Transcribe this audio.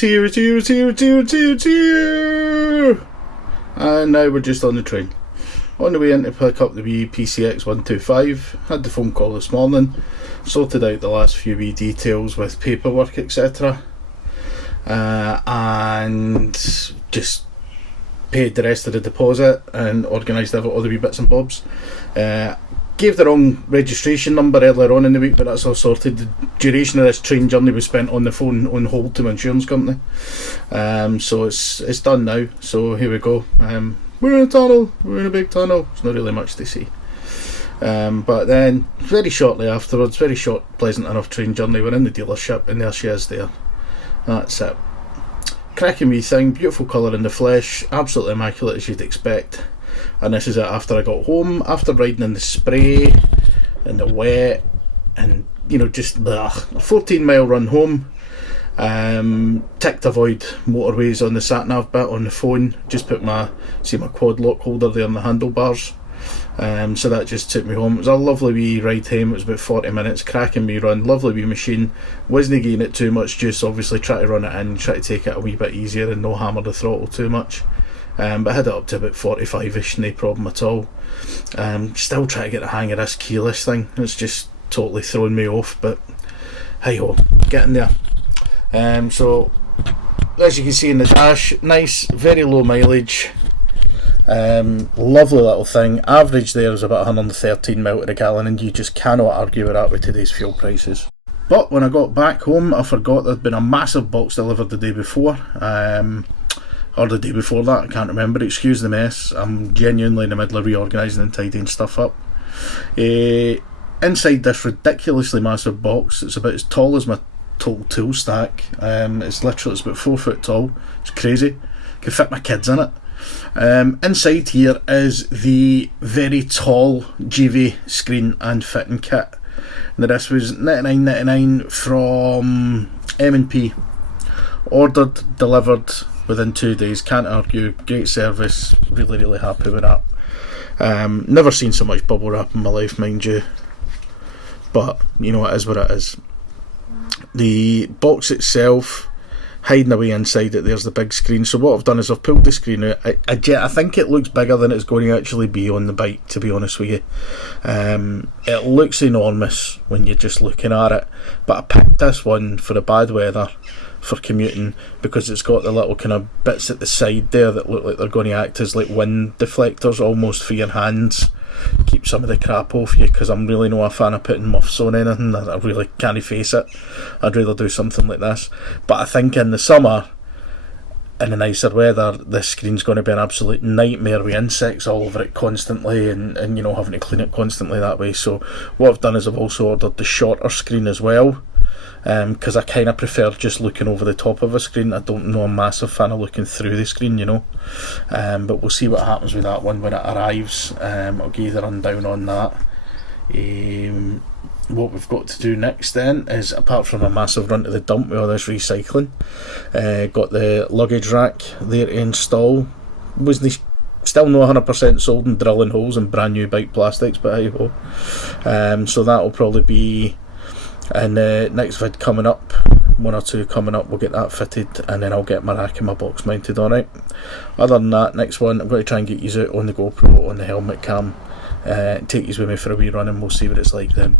here. And now we're just on the train. On the way in to pick up the wee PCX 125. Had the phone call this morning. Sorted out the last few wee details with paperwork, etc. And just paid the rest of the deposit and organised all the wee bits and bobs. Gave the wrong registration number earlier on in the week, but that's all sorted. The duration of this train journey was spent on the phone on hold to my insurance company. So it's done now. So here we go. We're in a tunnel. We're in a big tunnel. There's not really much to see. But then, very shortly afterwards, very short, pleasant enough train journey, we're in the dealership and there she is there. That's it. Cracking wee thing, beautiful colour in the flesh, absolutely immaculate as you'd expect. And this is it after I got home, after riding in the spray, in the wet, and just a 14-mile run home. Ticked avoid motorways on the sat-nav bit on the phone, just put my quad lock holder there on the handlebars. So that just took me home. It was a lovely wee ride home. It was about 40 minutes, cracking wee run, lovely wee machine. Wasn't getting it too much juice, obviously. Try to run it in, try to take it a wee bit easier and no hammer the throttle too much. But I had it up to about 45ish, no problem at all. Still trying to get the hang of this keyless thing. It's just totally thrown me off, but hey ho, getting there. So as you can see in the dash, nice, very low mileage. Lovely little thing. Average there is about 113 mile to the gallon, and you just cannot argue with that with today's fuel prices. But when I got back home, I forgot there'd been a massive box delivered the day before, or the day before that, I can't remember. Excuse the mess, I'm genuinely in the middle of reorganising and tidying stuff up. Inside this ridiculously massive box, it's about as tall as my total tool stack. It's about 4 foot tall. It's crazy. Could fit my kids in it. Inside here is the very tall GV screen and fitting kit. Now this was $99.99 from M&P. Ordered, delivered within 2 days. Can't argue. Great service. Really happy with that. Never seen so much bubble wrap in my life, mind you. But it is what it is. The box itself, hiding away inside it, there's the big screen. So what I've done is I've pulled the screen out. I think it looks bigger than it's going to actually be on the bike, to be honest with you. It looks enormous when you're just looking at it, but I picked this one for the bad weather, for commuting, because it's got the little kind of bits at the side there that look like they're going to act as like wind deflectors almost for your hands. Keep some of the crap off you, because I'm really not a fan of putting muffs on anything. I really can't face it. I'd rather do something like this. But I think in the summer, in the nicer weather, this screen's going to be an absolute nightmare with insects all over it constantly, and having to clean it constantly that way. So what I've done is I've also ordered the shorter screen as well, because I kind of prefer just looking over the top of a screen. I don't know, I'm a massive fan of looking through the screen, but we'll see what happens with that one when it arrives. I'll give you the rundown on that. What we've got to do next then is, apart from a massive run to the dump with all this recycling, got the luggage rack there to install. Still not 100% sold and drilling holes in brand new bike plastics, but hey ho. So that'll probably be in the next vid coming up, 1 or 2 coming up. We'll get that fitted, and then I'll get my rack and my box mounted on it. Other than that, next one I'm going to try and get you out on the GoPro on the helmet cam, take you with me for a wee run, and we'll see what it's like then.